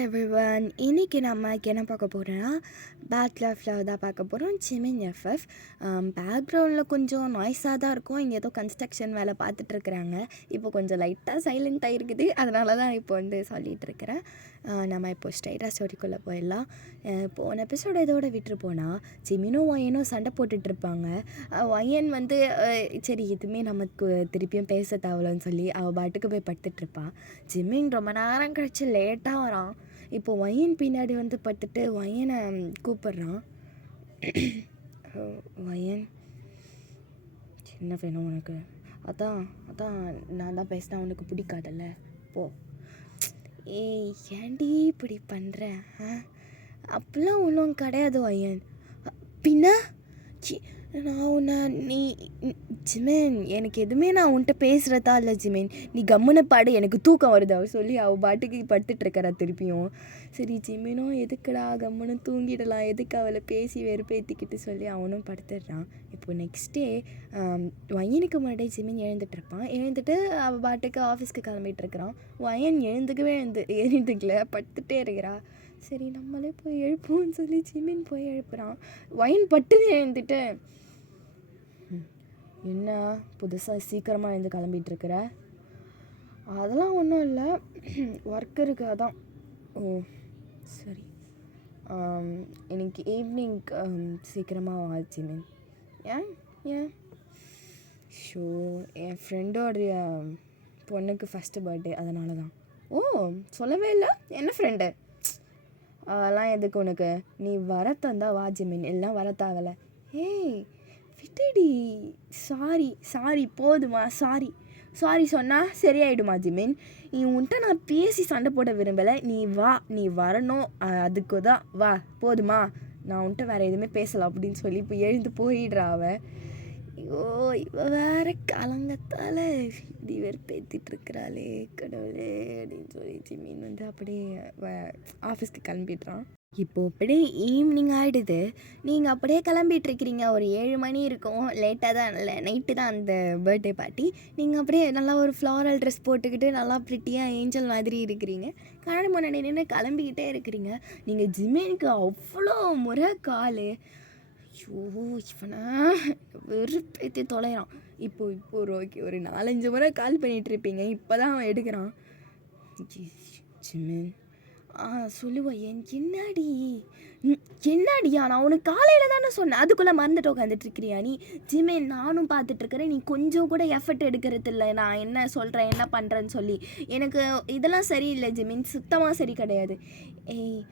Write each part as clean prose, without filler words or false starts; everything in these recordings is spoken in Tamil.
எவ்ரிவன், இன்னைக்கு நம்ம என்ன பார்க்க போகிறோன்னா பேட்லர் ஃப்ளவர் தான் பார்க்க போகிறோம். Jimin FF. பேக்ரவுண்டில் கொஞ்சம் நாய்ஸாக தான் இருக்கும். இங்கே ஏதோ கன்ஸ்ட்ரக்ஷன் வேலை பார்த்துட்ருக்குறாங்க. இப்போ கொஞ்சம் லைட்டாக சைலண்ட்டாக இருக்குது. அதனால தான் இப்போ சொல்லிகிட்டு இருக்கிறேன். நம்ம இப்போ ஸ்ட்ரைட்டாக ஸ்டோரிக்குள்ளே போயிடலாம். போன எபிசோட இதோட விட்டுருப்போனா ஜிமினும் ஒயனும் சண்டை போட்டுட்ருப்பாங்க. ஒயன் சரி எதுவுமே நமக்கு திருப்பியும் பேச தேவலன்னு சொல்லி அவள் பாட்டுக்கு போய் படுத்துட்ருப்பான். ஜிமின் ரொம்ப நேரம் கழிச்சு லேட்டாக வரான். இப்போ ஒயன் பின்னாடி படுத்துட்டு ஒயனை கூப்பிட்றான். ஒயன், என்ன வேணும் உனக்கு? அதான் அதான் நான் தான் பேசினா உனக்கு பிடிக்காதல்ல, போ. ஏய், ஏன்டி இப்படி பண்ணுற? அப்படிலாம் ஒன்றும் கிடையாது ஒயன். பின்ன நான் உன்னை ஜிமின், எனக்கு எதுவுமே நான் உன்கிட்ட பேசுகிறதா இல்லை ஜிமின். நீ கம்முன்னு பாடு, எனக்கு தூக்கம் வருது அவள் சொல்லி அவள் பாட்டுக்கு படுத்துட்ருக்கிறா திருப்பியும். சரி ஜிமினும் எதுக்குடா கம்முன்னு தூங்கிடலாம், எதுக்கு அவளை பேசி வெறுப்பேற்றிக்கிட்டு சொல்லி அவனும் படுத்துடுறான். இப்போது நெக்ஸ்ட் டே ஒயனுக்கு முன்னாடி ஜிமின் எழுந்துட்டு அவள் பாட்டுக்கு ஆஃபீஸ்க்கு கிளம்பிகிட்ருக்கிறான். ஒயன் எழுந்துக்கல, படுத்துகிட்டே இருக்கிறா. சரி நம்மளே போய் எழுப்போம்னு சொல்லி ஜிமின் போய் எழுப்புறான். ஒயன் பட்டுன்னு எழுந்துட்டு, என்ன புதுசாக சீக்கிரமாக எழுந்து கிளம்பிகிட்ருக்குற? அதெல்லாம் ஒன்றும் இல்லை, ஒர்க் இருக்கு அதான். ஓ சரி, இன்னைக்கு ஈவினிங் சீக்கிரமாக வா ஜிமின். ஏன் ஏன் ஷோ, என் ஃப்ரெண்டோடைய பொண்ணுக்கு ஃபஸ்ட்டு பர்த்டே, அதனால தான். ஓ சொல்லவே இல்லை, என்ன ஃப்ரெண்டு? அதெல்லாம் எதுக்கு உனக்கு? நீ வர தந்தா வா ஜிமின், எல்லாம் வர தேவலை. ஏய் விட்டுடி, சாரி போதுமா? சாரி சொன்னால் சரியாயிடுமா ஜிமின்? நீ உன்கிட்ட நான் பேசி சண்டை போட விரும்பலை. நீ வரணும், அதுக்கு தான் வா, போதுமா? நான் உன்கிட்ட வேறு எதுவுமே பேசலாம் அப்படின்னு சொல்லி இப்போ எழுந்து போயிடுறா அவள். ஐயோ, இவ வேற கலங்கத்தால் இப்படி வெறுப்பேற்றிட்டுருக்கிறாளே கடவுளே அப்படின்னு சொல்லி ஜிமின் அப்படியே ஆஃபீஸ்க்கு கிளம்பிடுறான். இப்போது அப்படியே ஈவினிங் ஆகிடுது. நீங்கள் அப்படியே கிளம்பிட்டுருக்கிறீங்க. ஒரு 7 மணி இருக்கும். லேட்டாக தான், இல்லை நைட்டு தான் அந்த பர்த்டே பார்ட்டி. நீங்கள் அப்படியே நல்லா ஒரு ஃப்ளாரல் ட்ரெஸ் போட்டுக்கிட்டு நல்லா ப்ரிட்டியாக ஏஞ்சல் மாதிரி இருக்கிறீங்க. கண்ணாடி முன்னாடி நின்று கிளம்பிக்கிட்டே இருக்கிறீங்க. நீங்கள் ஜிமினுக்கு அவ்வளோ முறை கால். ஐயோ, இவனை வெறுப்பேற்றி தொலைகிறான். இப்போ ஒரு 4-5 முறை கால் பண்ணிகிட்ருப்பீங்க. இப்போ தான் அவன் எடுக்கிறான். ஜிமின், சொல்லுவேன். என்னடியா, நான் உனக்கு காலையில் தானே சொன்னேன், அதுக்குள்ளே மறந்துட்டு உட்காந்துட்ருக்கிறியா நீ? ஜிமின், நானும் பார்த்துட்ருக்கிறேன், நீ கொஞ்சம் கூட எஃபர்ட் எடுக்கிறது இல்லை. நான் என்ன சொல்கிறேன், என்ன பண்ணுறேன்னு சொல்லி. எனக்கு இதெல்லாம் சரியில்லை ஜிமின், சுத்தமாக சரி கிடையாது. ஏய்,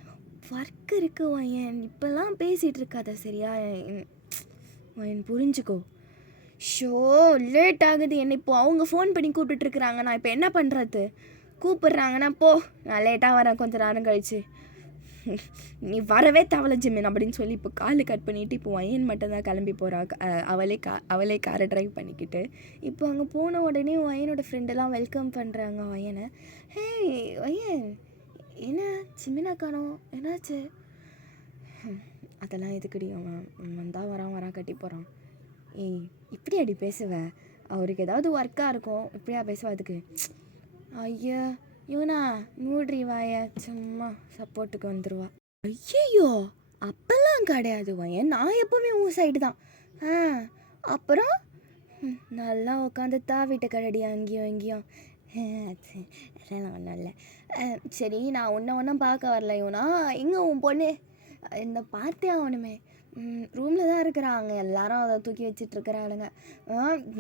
ஒர்க் இருக்கு ஒயன், இப்போல்லாம் பேசிகிட்டு இருக்காத சரியா? ஒயன் புரிஞ்சுக்கோ. ஷோ, லேட் ஆகுது. என்னை இப்போ அவங்க ஃபோன் பண்ணி கூப்பிட்டுட்ருக்குறாங்க. நான் இப்போ என்ன பண்ணுறது? கூப்பிட்றாங்கன்னா போ, நான் லேட்டாக வரேன் கொஞ்சம் நேரம் கழிச்சு. நீ வரவே தேவலை ஜிமின் அப்படின்னு சொல்லி இப்போ கால் கட் பண்ணிவிட்டு இப்போ ஒயன் மட்டும்தான் கிளம்பி போகிறா. அவளே காரை ட்ரைவ் பண்ணிக்கிட்டு. இப்போ அங்கே போன உடனே ஒயனோட ஃப்ரெண்டெல்லாம் வெல்கம் பண்ணுறாங்க ஒயனை. ஹே ஒயன், என்ன ஜிமினா காணோம், என்னாச்சு? அதெல்லாம் எதுக்குடி, அவன் வந்தால் வரான் கட்டி போகிறான். ஏய், இப்படி அடி பேசுவேன்? அவருக்கு ஏதாவது ஒர்க்காக இருக்கும், இப்படியா பேசுவா? அதுக்கு ஐயா இவனா மூட்ரி வாய, சும்மா சப்போர்ட்டுக்கு வந்துடுவா. ஐயோ, அப்பெல்லாம் கிடையாது ஒயன், நான் எப்போவுமே உன் சைடு தான். அப்புறம் நல்லா உட்காந்து தாவிட்ட கடடி அங்கேயும் இங்கேயும். அதெல்லாம் ஒன்றும் இல்லை. சரி, நான் ஒன்றும் பார்க்க வரல. இவனா எங்கே உன் பொண்ணு? இந்த பார்த்தே ஆகணுமே. ரூமில் தான் இருக்கிறாங்க, எல்லாரும் அதை தூக்கி வச்சிட்ருக்கிறாளுங்க.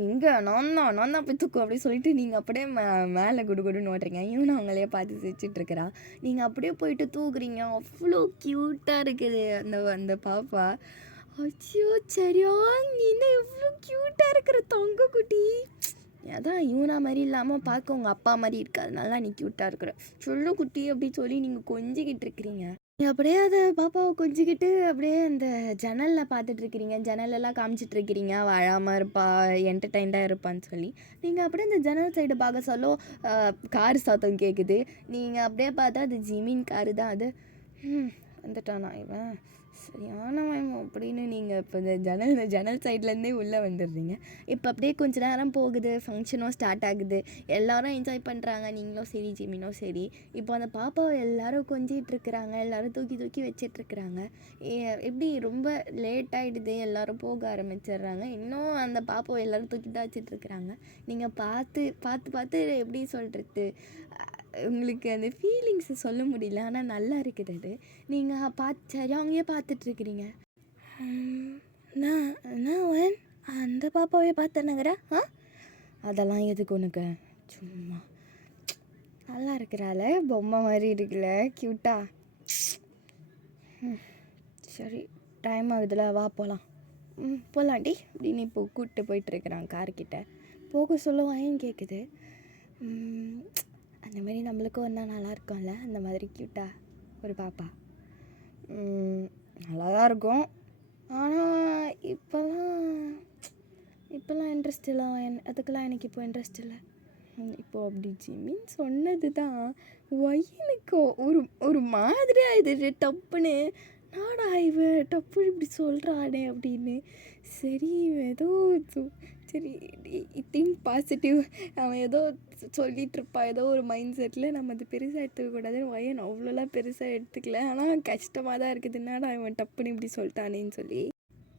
இங்கே நான் தான் போய் தூக்கும் அப்படின்னு சொல்லிட்டு நீங்கள் அப்படியே மேலே குடுன்னு ஓட்டுறீங்க. இவனும் அவங்களே பார்த்து சிரிச்சிட்ருக்கிறா. நீங்கள் அப்படியே போயிட்டு தூக்குறீங்க. அவ்வளோ க்யூட்டாக இருக்குது அந்த பாப்பா. அச்சோ சரியா, நீ என்ன எவ்வளோ க்யூட்டாக இருக்கிற தொங்க குட்டி. அதான் இவனா மாதிரி இல்லாமல் பார்க்க உங்கள் அப்பா மாதிரி இருக்காது, நல்லா நீ க்யூட்டாக இருக்கிற சொல்லு குட்டி அப்படின்னு சொல்லி நீங்கள் கொஞ்சிக்கிட்டு இருக்கிறீங்க. நீங்கள் அப்படியே அதை பாப்பாவை கொஞ்சிக்கிட்டு அப்படியே அந்த ஜன்னலில் பார்த்துட்ருக்கிறீங்க. ஜன்னலெல்லாம் காமிச்சிட்ருக்கிறீங்க, அழாமல் இருப்பா, என்டர்டைன்டாக இருப்பான்னு சொல்லி. நீங்கள் அப்படியே அந்த ஜன்னல் சைடு பார்க்க சொல்ல கார் சத்தம் கேட்குது. நீங்கள் அப்படியே பார்த்தா அது ஜிமின் காரு தான் அது. வந்துட்டானா இவன் சரியானவன் அப்படின்னு நீங்கள் இப்போ இந்த ஜன்னல் சைட்லேருந்தே உள்ளே வந்துடுறீங்க. இப்போ அப்படியே கொஞ்ச நேரம் போகுது, ஃபங்க்ஷனும் ஸ்டார்ட் ஆகுது, எல்லோரும் என்ஜாய் பண்ணுறாங்க, நீங்களும் சரி ஜிமினும் சரி. இப்போ அந்த பாப்பாவை எல்லோரும் கொஞ்சிகிட்ருக்குறாங்க, எல்லோரும் தூக்கி தூக்கி வச்சிட்ருக்குறாங்க. எப்படி ரொம்ப லேட் ஆகிடுது, எல்லோரும் போக ஆரம்பிச்சிடுறாங்க. இன்னும் அந்த பாப்பாவை எல்லோரும் தூக்கி தான் வச்சிட்ருக்குறாங்க. நீங்கள் பார்த்து பார்த்து பார்த்து எப்படி சொல்கிறது, உங்களுக்கு அந்த ஃபீலிங்ஸை சொல்ல முடியல. ஆனால் நல்லா இருக்குது அது. நீங்கள் சரி அவங்களே பார்த்துட்ருக்குறீங்க. நான் அந்த பாப்பாவே பார்த்தேனுங்கிற அதெல்லாம் எதுக்கு உனக்கு? சும்மா நல்லா இருக்கிறால, பொம்மை மாதிரி இருக்குல்ல, க்யூட்டா. சரி டைம் ஆகுதுல, வா போகலாம். போகலாண்டி அப்படின்னு இப்போ கூப்பிட்டு போயிட்டுருக்குறான் கார்கிட்ட. போக சொல்லுவான் கேட்குது. அந்த மாதிரி நம்மளுக்கும் வந்தால் நல்லா இருக்கும்ல, அந்த மாதிரி க்யூட்டாக ஒரு பாப்பா. நல்லா தான் இருக்கும். ஆனால் இப்போல்லாம் இன்ட்ரெஸ்ட் இல்லை, அதுக்கெல்லாம் எனக்கு இப்போ இன்ட்ரெஸ்ட் இல்லை. இப்போது அப்படி ஜிமின் சொன்னது தான் வயனுக்கு ஒரு மாதிரி ஆயிடுது டப்புன்னு. நாடா இவ டப்பு இப்படி சொல்கிறானே அப்படின்னு. சரி ஏதோ சரி திங்க் பாசிட்டிவ், அவன் ஏதோ சொல்லிகிட்ருப்பான் ஏதோ ஒரு மைண்ட் செட்டில், நம்ம அது பெருசாக எடுத்துக்கக்கூடாதுன்னு வயன் அவ்வளோலாம் பெருசாக எடுத்துக்கல. ஆனால் கஷ்டமாக தான் இருக்குது, என்னடா அவன் டப்புன்னு இப்படி சொல்லிட்டானேன்னு சொல்லி.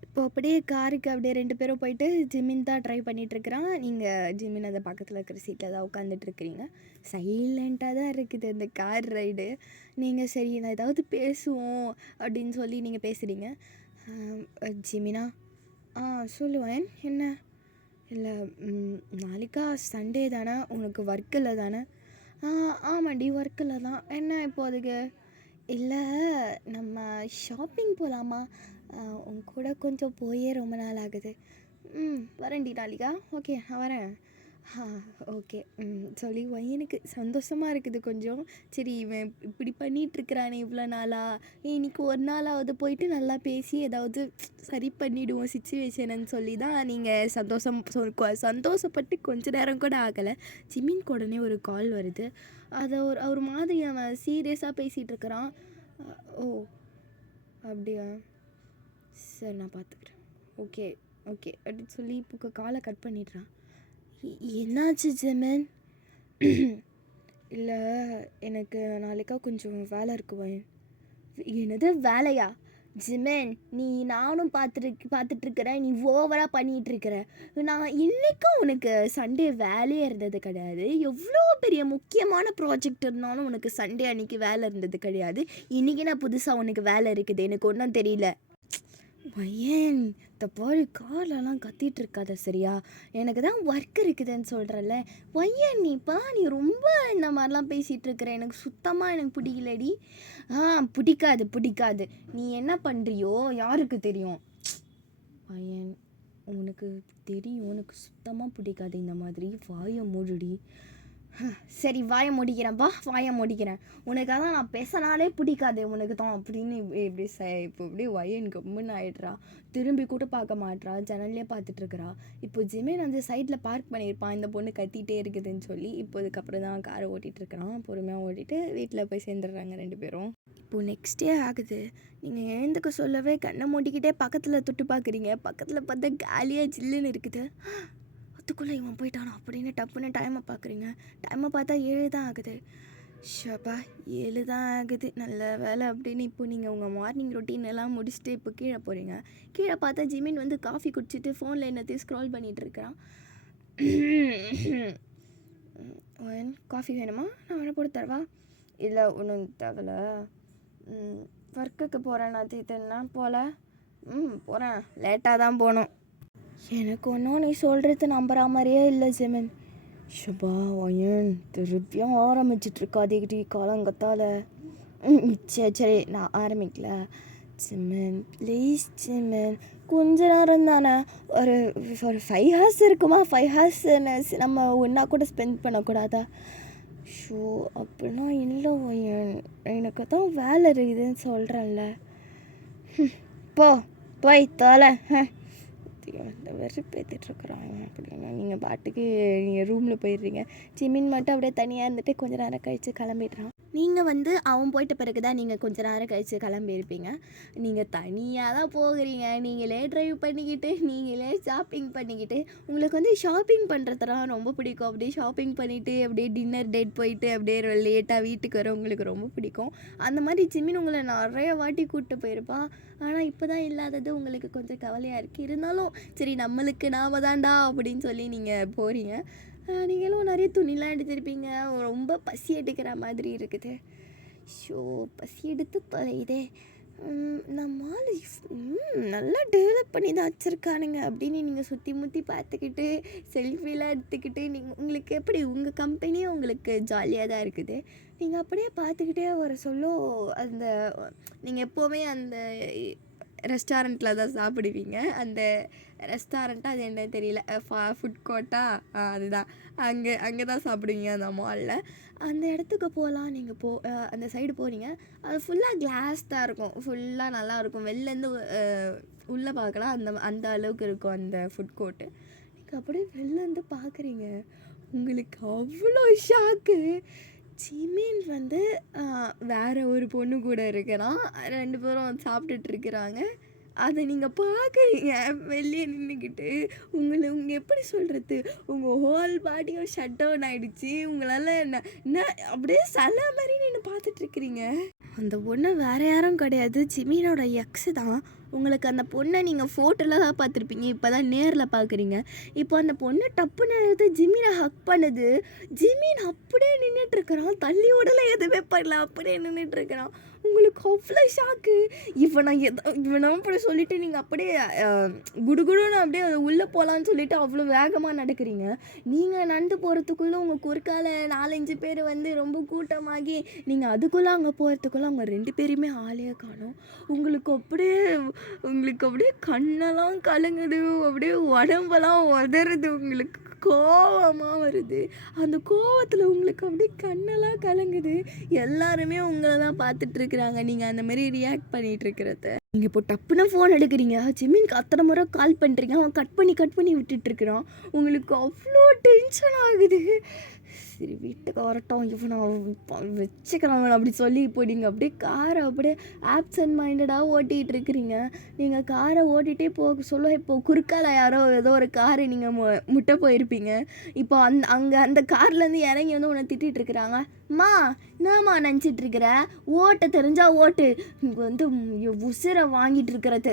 இப்போ அப்படியே காருக்கு அப்படியே 2 பேரும் போயிட்டு ஜிமின் தான் ட்ரைவ் பண்ணிகிட்ருக்குறான். நீங்கள் ஜிமின் அதை பக்கத்தில் இருக்கிற சீட்டில் தான் உட்காந்துட்ருக்குறீங்க. சைலண்ட்டாக தான் இருக்குது இந்த கார் ரைடு. நீங்கள் சரி நான் ஏதாவது பேசுவோம் அப்படின்னு சொல்லி நீங்கள் பேசுகிறீங்க. ஜிமினா சொல்லுவேன் என்ன? இல்லை நாளைக்கா சண்டே தானே, உனக்கு ஒர்க் இல்லை தானே? ஆமாண்டி ஒர்க் இல்லை தான். என்ன இப்போ அதுக்கு? இல்லை நம்ம ஷாப்பிங் போகலாமா? உன் கூட கொஞ்சம் போயே ரொம்ப நாள் ஆகுது. வரேன்டி நாளைக்கா. ஓகே நான் வரேன். ஓகே சொல்லி எனக்கு சந்தோஷமாக இருக்குது கொஞ்சம். சரி இவன் இப்படி பண்ணிகிட்ருக்கிறானே இவ்வளோ நாளாக, இன்றைக்கி ஒரு நாளாவது போயிட்டு நல்லா பேசி ஏதாவது சரி பண்ணிவிடுவோம் சிச்சுவேஷனுன்னு சொல்லி தான் நீங்கள் சந்தோஷப்பட்டு கொஞ்ச நேரம் கூட ஆகலை. ஜிமின் உடனே ஒரு கால் வருது. அதை ஒரு மாதிரி அவன் சீரியஸாக பேசிகிட்ருக்கிறான். ஓ அப்படியா, சரி நான் பார்த்துக்கிறேன். ஓகே ஓகே அப்படின்னு சொல்லி இப்போ காலை கட் பண்ணிடுறான். என்னாச்சு ஜிமின்? இல்லை எனக்கு நாளைக்கா கொஞ்சம் வேலை இருக்குவேன். என்னது வேலையா? ஜிமின் நானும் பார்த்துட்ருக்கிறேன், நீ ஓவராக பண்ணிகிட்ருக்கிற. நான் இன்றைக்கும் உனக்கு சண்டே வேலையே இருந்தது கிடையாது. எவ்வளோ பெரிய முக்கியமான ப்ராஜெக்ட் இருந்தாலும் உனக்கு சண்டே அன்றைக்கி வேலை இருந்தது கிடையாது. இன்றைக்கி நான் புதுசாக உனக்கு வேலை இருக்குது, எனக்கு ஒன்றும் தெரியல. வயன் இந்த பாரு கார்லலாம் கத்திகிட்ருக்காத சரியா? எனக்கு தான் ஒர்க் இருக்குதுன்னு சொல்கிறல்ல. வயன் நீ ரொம்ப இந்த மாதிரிலாம் பேசிகிட்ருக்குற, எனக்கு சுத்தமாக எனக்கு பிடிக்கலடி. பிடிக்காது. நீ என்ன பண்ணுறியோ யாருக்கு தெரியும்? வயன் உனக்கு தெரியும், உனக்கு சுத்தமாக பிடிக்காது இந்த மாதிரி. வாயை மூடுடி. சரி வாயை முடிக்கிறேன். உனக்காக தான் நான் பேசினாலே பிடிக்காது உனக்கு தான் அப்படின்னு இப்படி இப்போ இப்படி வயன் கம்முன்னு ஆகிடுறா. திரும்பி கூட பார்க்க மாட்றா, ஜன்னல்லே பார்த்துட்ருக்குறா. இப்போ ஜிமின் வந்து சைடில் பார்க் பண்ணியிருப்பான், இந்த பொண்ணு கத்திகிட்டே இருக்குதுன்னு சொல்லி. இப்போ இதுக்கப்புறம் தான் காரை ஓட்டிகிட்ருக்குறான். பொறுமையாக ஓட்டிகிட்டு வீட்டில் போய் சேர்ந்துடுறாங்க 2 பேரும். இப்போது நெக்ஸ்ட் டே ஆகுது. நீங்கள் எழுந்துக்க சொல்லவே கண்ணை மூடிக்கிட்டே பக்கத்தில் தொட்டு பார்க்குறீங்க. பக்கத்தில் பார்த்தா காலியாக ஜில்லுன்னு இருக்குது. அதுக்குள்ளே இவன் போயிட்டானா அப்படின்னு டப்புன்னு டைமை பார்க்குறீங்க. டைமை பார்த்தா 7 தான் ஆகுது. ஷப்பா 7 தான் ஆகுது, நல்ல வேலை அப்படின்னு. இப்போ நீங்கள் உங்கள் மார்னிங் ரொட்டீன் எல்லாம் முடிச்சுட்டு இப்போ கீழே போகிறீங்க. கீழே பார்த்தா ஜிமின் வந்து காஃபி குடிச்சிட்டு ஃபோனில் என்னத்தையும் ஸ்க்ரால் பண்ணிகிட்ருக்கிறான். காஃபி வேணுமா? நான் வேணா போட்டு தரவா? இல்லை ஒன்றும் தேவையில்ல. ஒர்க்குக்கு போகிறேன் நான் தீத்தன்னா போகல. போகிறேன், லேட்டாக தான் போகணும். எனக்கு ஒன்றும் நீ சொல்கிறது நம்புற மாதிரியே இல்லை ஜிமின். ஷபா வயன் திருப்பியும் ஆரம்பிச்சிட்ருக்காதேடி காலங்கத்தால். சரி நான் ஆரம்பிக்கல. ஜிமின் ப்ளீஸ் ஜிமின், கொஞ்ச நேரம் தானே, ஒரு 5 hours இருக்குமா? 5 hours நம்ம ஒன்றா கூட ஸ்பெண்ட் பண்ணக்கூடாதா? ஷோ அப்படின்னா இல்லை வயன், எனக்கு தான் வேலை இருக்குதுன்னு சொல்கிறேன்ல. போய் தோலை இந்த வெறுப்பேற்றிட்ருக்குறாங்க அப்படின்னா நீங்கள் ரூமில் போயிடுறீங்க. ஜிமின் மட்டும் அப்படியே தனியாக இருந்துட்டு கொஞ்சம் நேரம் கழித்து கிளம்பிடுறான். நீங்கள் வந்து அவன் போயிட்ட பிறகு தான் நீங்கள் கொஞ்ச நேரம் கழித்து கிளம்பியிருப்பீங்க. நீங்கள் தனியாக தான் போகிறீங்க, நீங்களே ட்ரைவ் பண்ணிக்கிட்டு நீங்களே ஷாப்பிங் பண்ணிக்கிட்டு. உங்களுக்கு வந்து ஷாப்பிங் பண்ணுறதுலாம் ரொம்ப பிடிக்கும். அப்படியே ஷாப்பிங் பண்ணிவிட்டு அப்படியே டின்னர் டேட் போயிட்டு அப்படியே லேட்டாக வீட்டுக்கு வர உங்களுக்கு ரொம்ப பிடிக்கும். அந்த மாதிரி ஜிமின் உங்களை நிறைய வாட்டி கூப்பிட்டு போயிருப்பான். ஆனால் இப்போ தான் இல்லாதது உங்களுக்கு கொஞ்சம் கவலையாக இருக்குது. இருந்தாலும் சரி நம்மளுக்கு நாம தான்டா அப்படின்னு சொல்லி நீங்கள் போகிறீங்க. நீங்களும் நிறைய துணிலாம் எடுத்திருப்பீங்க. ரொம்ப பசி எடுக்கிற மாதிரி இருக்குது. ஷோ பசி எடுத்து தொலையுதே. நம்ம ஆள் நல்லா டெவலப் பண்ணி தான் வச்சுருக்கானுங்க அப்படின்னு நீங்கள் சுற்றி முற்றி பார்த்துக்கிட்டு செல்ஃபிலாம் எடுத்துக்கிட்டு உங்களுக்கு எப்படி உங்கள் கம்பெனியும் உங்களுக்கு ஜாலியாக தான் இருக்குது. நீங்கள் அப்படியே பார்த்துக்கிட்டே வர சொல்ல அந்த நீங்கள் எப்போவுமே அந்த ரெஸ்டாரண்ட்டில் தான் சாப்பிடுவீங்க. அந்த ரெஸ்டாரண்ட்டாக அது என்ன தெரியல, ஃபுட் கோர்ட்டா அதுதான், அங்கே தான் சாப்பிடுவீங்க அந்த மாலில். அந்த இடத்துக்கு போகலாம். நீங்கள் அந்த சைடு போகிறீங்க. அது ஃபுல்லாக கிளாஸ் தான் இருக்கும், ஃபுல்லாக நல்லாயிருக்கும். வெளிலேருந்து உள்ளே பார்க்கலாம், அந்த அளவுக்கு இருக்கும் அந்த ஃபுட் கோர்ட்டு. நீங்கள் அப்படியே வெளிலேருந்து பார்க்குறீங்க, உங்களுக்கு அவ்வளோ ஷாக்கு. ஜிமின் வந்து வேறு ஒரு பொண்ணு கூட இருக்கிறான். 2 பேரும் சாப்பிட்டுட்ருக்குறாங்க. அதை நீங்கள் பார்க்குறீங்க வெளியே நின்றுக்கிட்டு. உங்களை எப்படி சொல்கிறது, உங்கள் ஹோல் பாடியும் ஷட் டவுன் ஆகிடுச்சு. உங்களால் என்ன அப்படியே சில மாதிரி நின்று பார்த்துட்ருக்குறீங்க. அந்த பொண்ணை வேறு யாரும் கிடையாது, ஜிமினோட எக்ஸு தான். உங்களுக்கு அந்த பொண்ணை நீங்கள் ஃபோட்டோவில் தான் பார்த்துருப்பீங்க, இப்போ தான் நேரில் பார்க்குறீங்க. இப்போ அந்த பொண்ணு டப்புன்னு ஜிமினை ஹக் பண்ணுது. ஜிமின் அப்படியே நின்றுட்டுருக்கிறான், தள்ளி உடலை எதுவுமே பண்ணல, அப்படியே நின்றுட்டுருக்கிறான். உங்களுக்கு அவ்வளோ ஷாக்கு. இவனை அப்படி சொல்லிவிட்டு நீங்கள் அப்படியே குடுகுடுன்னு அப்படியே உள்ளே போகலான்னு சொல்லிவிட்டு அவ்வளோ வேகமாக நடக்கிறீங்க. நீங்கள் நடந்து போகிறதுக்குள்ளே உங்கள் குறுக்கால 4-5 பேர் வந்து ரொம்ப கூட்டமாகி நீங்கள் அதுக்குள்ளே அங்கே போகிறதுக்குள்ளே அவங்க 2 பேருமே ஆளையே காணோம். உங்களுக்கு அப்படியே கண்ணெல்லாம் கலங்குது, அப்படியே உடம்பெல்லாம் உதறுது, உங்களுக்கு கோவமாக வருது. அந்த கோவத்தில் உங்களுக்கு அப்படியே கண்ணெல்லாம் கலங்குது. எல்லாருமே உங்களை தான் பார்த்துட்ருக்குறாங்க நீங்கள் அந்த மாதிரி ரியாக்ட் பண்ணிகிட்ருக்கிறத. நீங்கள் இப்போ டப்புன்னு ஃபோன் எடுக்கிறீங்க, ஜிமின்க்கு அத்தனை முறை கால் பண்ணுறீங்க, அவன் கட் பண்ணி விட்டுட்டுருக்குறான். உங்களுக்கு அவ்வளோ டென்ஷன் ஆகுது. சரி வீட்டுக்கு வரட்டும், இவனை வச்சுக்கிறாங்க அப்படி சொல்லி இப்போ நீங்கள் அப்படியே காரை அப்படியே ஆப்சன்ட் மைண்டடாக ஓட்டிகிட்டு இருக்கிறீங்க. நீங்கள் காரை ஓட்டிகிட்டே போக சொல்ல இப்போ குறுக்கால யாரோ ஏதோ ஒரு காரை நீங்கள் முட்டை போயிருப்பீங்க. இப்போ அந்த கார்லேருந்து இறங்கி வந்து உன்னை திட்டிகிட்டு இருக்கிறாங்க. மா என்னம்மா நினச்சிட்ருக்கிற, ஓட்ட தெரிஞ்சால் ஓட்டு, இங்கே வந்து உசிரை வாங்கிட்டு இருக்கிறது,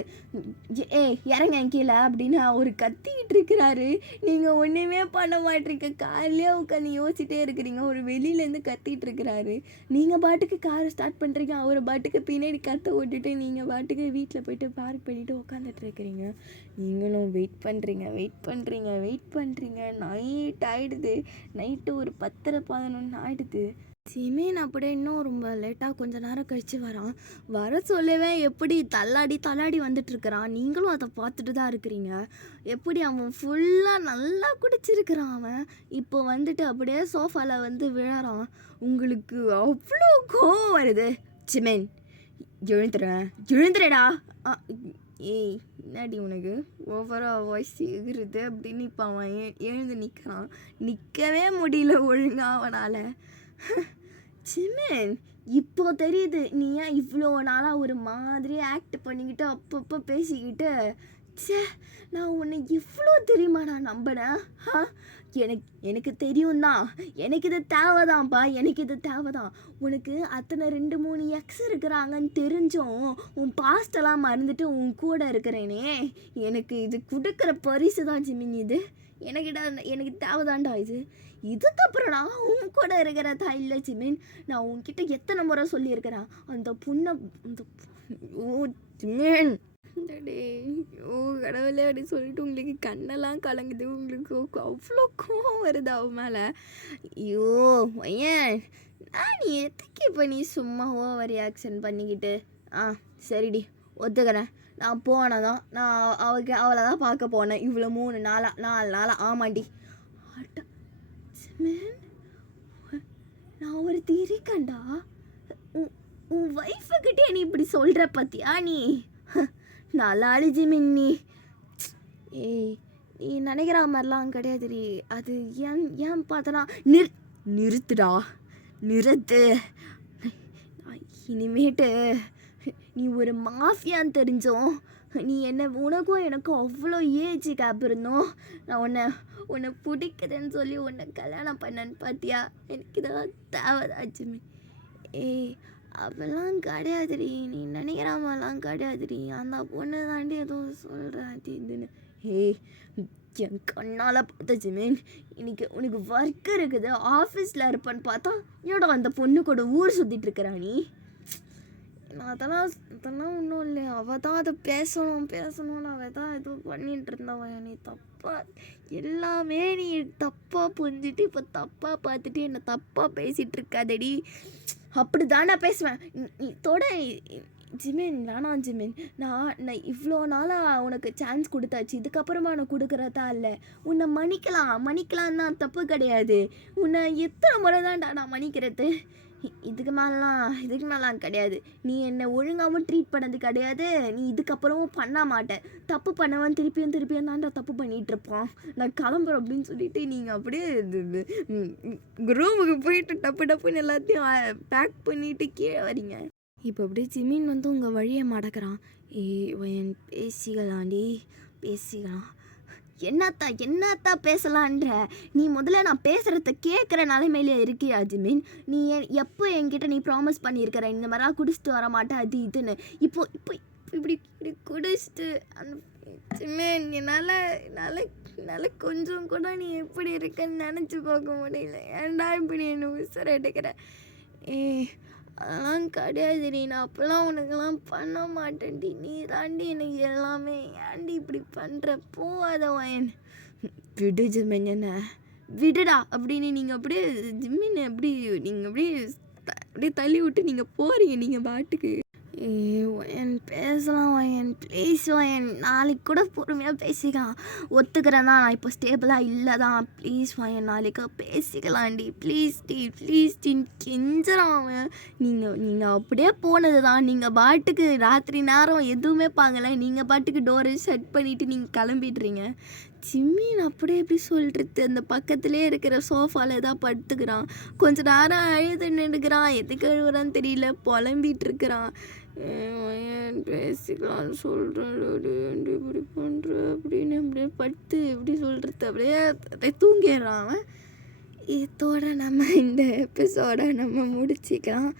இறங்க கீழே அப்படின்னு அவர் கத்திக்கிட்டு இருக்கிறாரு. நீங்கள் ஒன்றுமே பண்ண மாட்டீங்க, கார்லேயே உட்காந்து யோசிச்சுட்டே இருக்கிறீங்க. ஒரு வெளியிலேருந்து கத்திட்டு இருக்கிறாரு. நீங்கள் பாட்டுக்கு காரை ஸ்டார்ட் பண்ணுறீங்க, அவர் பாட்டுக்கு பின்னாடி கத்த ஓட்டிட்டு நீங்கள் பாட்டுக்கு வீட்டில் போய்ட்டு பார்க் பண்ணிவிட்டு உட்காந்துட்டு இருக்கிறீங்க. நீங்களும் வெயிட் பண்ணுறீங்க. நைட் ஆகிடுது. நைட்டு ஒரு 10-11 ஆகிடுது. ஜிமின் அப்படியே இன்னும் ரொம்ப லேட்டாக கொஞ்ச நேரம் கழித்து வர சொல்லவே எப்படி தள்ளாடி வந்துட்டுருக்கிறான். நீங்களும் அதை பார்த்துட்டு தான் இருக்கிறீங்க. எப்படி அவன் ஃபுல்லாக நல்லா குடிச்சிருக்கிறான். அவன் இப்போ வந்துட்டு அப்படியே சோஃபாவில் வந்து விழறான். உங்களுக்கு அவ்வளோ கோவம் வருது. ஜிமின் எழுந்துறடா. ஏய் என்னடி உனக்கு ஓவராக வாய்ஸ் எகுறுது அப்படின்னு இப்போ அவன் எழுந்து நிற்கிறான். நிற்கவே முடியல ஒழுங்கா அவனால். ஜிமின் இப்போ தெரியுது நீ ஏன் இவ்வளோ நாளாக ஒரு மாதிரி ஆக்ட் பண்ணிக்கிட்டு அப்பப்போ பேசிக்கிட்டு. நான் உன்னை இவ்வளோ தெரியுமா நான் நம்பினேன். எனக்கு தெரியும் தான், எனக்கு இது தேவைதான்ப்பா, எனக்கு இது தேவைதான். உனக்கு அத்தனை 2-3 எக்ஸ் இருக்கிறாங்கன்னு தெரிஞ்சும் உன் பாஸ்டெல்லாம் மறந்துட்டு உன் கூட இருக்கிறேனே, எனக்கு இது கொடுக்குற பரிசு தான் ஜிமின். இது எனக்கு தேவைதான்டா. இதுக்கப்புறம் நான் உன் கூட இருக்கிறதா இல்லை ஜிமின். நான் உன்கிட்ட எத்தனை முறை சொல்லியிருக்கிறேன் அந்த பொண்ணை. ஜிமின் கடவுளே அப்படி சொல்லிட்டு உங்களுக்கு கண்ணெல்லாம் கலங்குது. உங்களுக்கு அவ்வளோ கோவம் வருது அவன் மேலே. ஐயோ ஏன் நீ எதுக்கு இப்போ நீ சும்மா ஓவர் ரியாக்ஷன் பண்ணிக்கிட்டு. சரிடி ஒத்துக்கிறேன், நான் போனதான், நான் அவளை தான் பார்க்க போனேன் இவ்வளோ 4 நாளாக. ஆமாண்டி. நான் ஒரு இருக்கேன்டா. உன் ஒய்ஃபுக்கிட்டே நீ இப்படி சொல்கிற பத்தியா நீ? நல்லா ஜிமின் நீ. நீ நினைக்கிற மாதிரிலாம் கிடையாதுடி. அது ஏன் பார்த்தனா நிறுத்துடா. இனிமேட்டு நீ ஒரு மாஃபியான்னு தெரிஞ்சோம் நீ உனக்கும் எனக்கும் அவ்வளோ ஏஜ் கேப் இருந்தோம் நான் உன்னை பிடிக்குதுன்னு சொல்லி உன்னை கல்யாணம் பண்ணேன்னு பார்த்தியா எனக்கு இதெல்லாம் தேவைதாச்சுமே ஏய் அப்பெல்லாம் கிடையாதுடி நீ நினைக்கிற மாதிரிலாம் கிடையாதுடி அந்த பொண்ணு தாண்டி ஏதோ சொல்கிறேன் இதுன்னு ஏய் என் கண்ணால் பார்த்தாச்சுமே இன்னைக்கு உனக்கு ஒர்க் இருக்குது ஆஃபீஸில் இருப்பான்னு பார்த்தா ஏடா அந்த பொண்ணு கூட ஊர் சுற்றிட்டு இருக்கிறா நீ நான் அதெல்லாம் ஒன்றும் இல்லை அவள் தான் அதை பேசணும்னு அவள் தான் ஏதோ பண்ணிகிட்டு இருந்தவன் நீ தப்பாக எல்லாமே நீ தப்பாக புரிஞ்சுட்டு இப்போ தப்பாக பார்த்துட்டு என்னை தப்பாக பேசிகிட்டு இருக்காதடி அப்படி தான் நான் பேசுவேன் நீ ஜிமின் வேணாம் ஜிமின் நான் இவ்வளோ நாளாக உனக்கு சான்ஸ் கொடுத்தாச்சு இதுக்கப்புறமா நான் கொடுக்குறதா இல்லை உன்னை மன்னிக்கலாம் தான் தப்பு கிடையாது உன்னை எத்தனை முறை தான்டா நான் மன்னிக்கிறது இதுக்கு மேலாம் கிடையாது நீ என்னை ஒழுங்காகவும் ட்ரீட் பண்ணது கிடையாது நீ இதுக்கப்புறமும் பண்ண மாட்டேன் தப்பு பண்ணவன் திருப்பியும் தான்டா தப்பு பண்ணிகிட்டு இருப்பான் நான் கிளம்புறேன் அப்படின்னு சொல்லிட்டு நீங்கள் அப்படியே ரூமுக்கு போயிட்டு டப்புன்னு எல்லாத்தையும் பேக் பண்ணிவிட்டு கீழே வரீங்க இப்போ அப்படியே ஜிமின் வந்து உங்கள் வழியை மடக்கிறான் பேசிக்கலாம் என்னத்தா பேசலான்ற நீ முதல்ல நான் பேசுகிறத கேட்குற நிலைமையிலே இருக்கியா ஜிமின் நீ எப்போ என்கிட்ட நீ ப்ராமிஸ் பண்ணியிருக்கிற இந்த மாதிரிலாம் குடிச்சிட்டு வர மாட்டேன் அது இதுன்னு இப்போ இப்படி குடிச்சிட்டு அந்த ஜிமின் என்னால் கொஞ்சம் கூட நீ எப்படி இருக்கன்னு நினச்சி பார்க்க முடியல ஏன்டா இப்படி என்ன உசுரை எடுக்கிற அதெல்லாம் கிடையாதுடி நான் அப்போல்லாம் உனக்கெல்லாம் பண்ண மாட்டேன்டி நீ தாண்டி எனக்கு எல்லாமே ஏன்டி இப்படி பண்ணுற போவாத வயன் விடு ஜிமின் என்ன விடுடா அப்படின்னு நீங்கள் அப்படியே ஜிமின் நீங்கள் அப்படியே தள்ளி விட்டு நீங்கள் போகிறீங்க நீங்கள் பாட்டுக்கு வயன் பேசலாம் வயன் ப்ளீஸ் வயன் நாளைக்கு கூட பொறுமையாக பேசிக்கலாம் ஒத்துக்கிறேன் தான் நான் இப்போ ஸ்டேபிளாக இல்லை தான் ப்ளீஸ் வயன் நாளைக்கு பேசிக்கலாம்டி ப்ளீஸ் கெஞ்சுறான் அவன் நீங்கள் அப்படியே போனது தான் நீங்கள் பாட்டுக்கு ராத்திரி நேரம் எதுவுமே பார்க்கல நீங்கள் பாட்டுக்கு டோரை ஷட் பண்ணிவிட்டு நீங்கள் கிளம்பிடுறீங்க ஜிமின் அப்படியே எப்படி சொல்கிறது அந்த பக்கத்துலேயே இருக்கிற சோஃபாவில் தான் படுத்துக்கிறான் கொஞ்ச நேரம் அழுது நின்றுக்கிறான் எதுக்கு அழுகுறான்னு தெரியல புலம்பிகிட்டு இருக்கிறான் பேசிக்கலாம்னு சொல்கிறேன் இப்படி பண்ணுற அப்படின்னு அப்படியே படுத்து எப்படி சொல்கிறது அப்படியே தூங்கிடுறான் அவன் இதோட நம்ம இந்த எபிசோடை நம்ம முடிச்சிக்கலாம்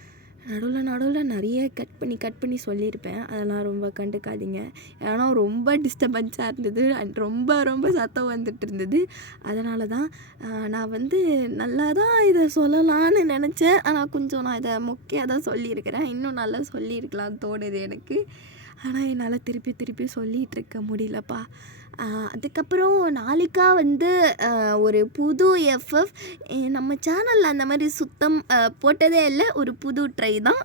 நடுவில் நிறைய கட் பண்ணி சொல்லியிருப்பேன் அதெல்லாம் ரொம்ப கண்டுக்காதீங்க ஏன்னா ரொம்ப டிஸ்டர்பன்ஸாக இருந்தது அண்ட் ரொம்ப சத்தம் வந்துட்டு இருந்தது அதனால தான் நான் வந்து நல்லா தான் இதை சொல்லலான்னு நினச்சேன் ஆனால் கொஞ்சம் நான் இதை முக்கியம் தான் சொல்லியிருக்கிறேன் இன்னும் நல்லா சொல்லியிருக்கலாம்னு தோணுது எனக்கு ஆனால் என்னால் திருப்பி சொல்லிகிட்டு இருக்க முடியலப்பா அதுக்கப்புறம் நாளைக்கா வந்து ஒரு புது எஃப்எஃப் நம்ம சேனலில் அந்த மாதிரி சுத்தம் போட்டதே இல்லை ஒரு புது ட்ரை தான்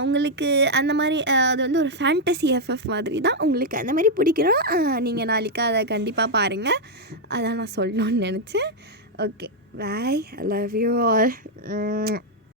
உங்களுக்கு அந்த மாதிரி அது வந்து ஒரு ஃபேண்டசி எஃப்எஃப் மாதிரி தான் உங்களுக்கு அந்த மாதிரி பிடிக்கிறோம் நீங்கள் நாளைக்கா அதை கண்டிப்பாக பாருங்கள் அதான் நான் சொல்லணும்னு நினச்சேன் okay bye I love you all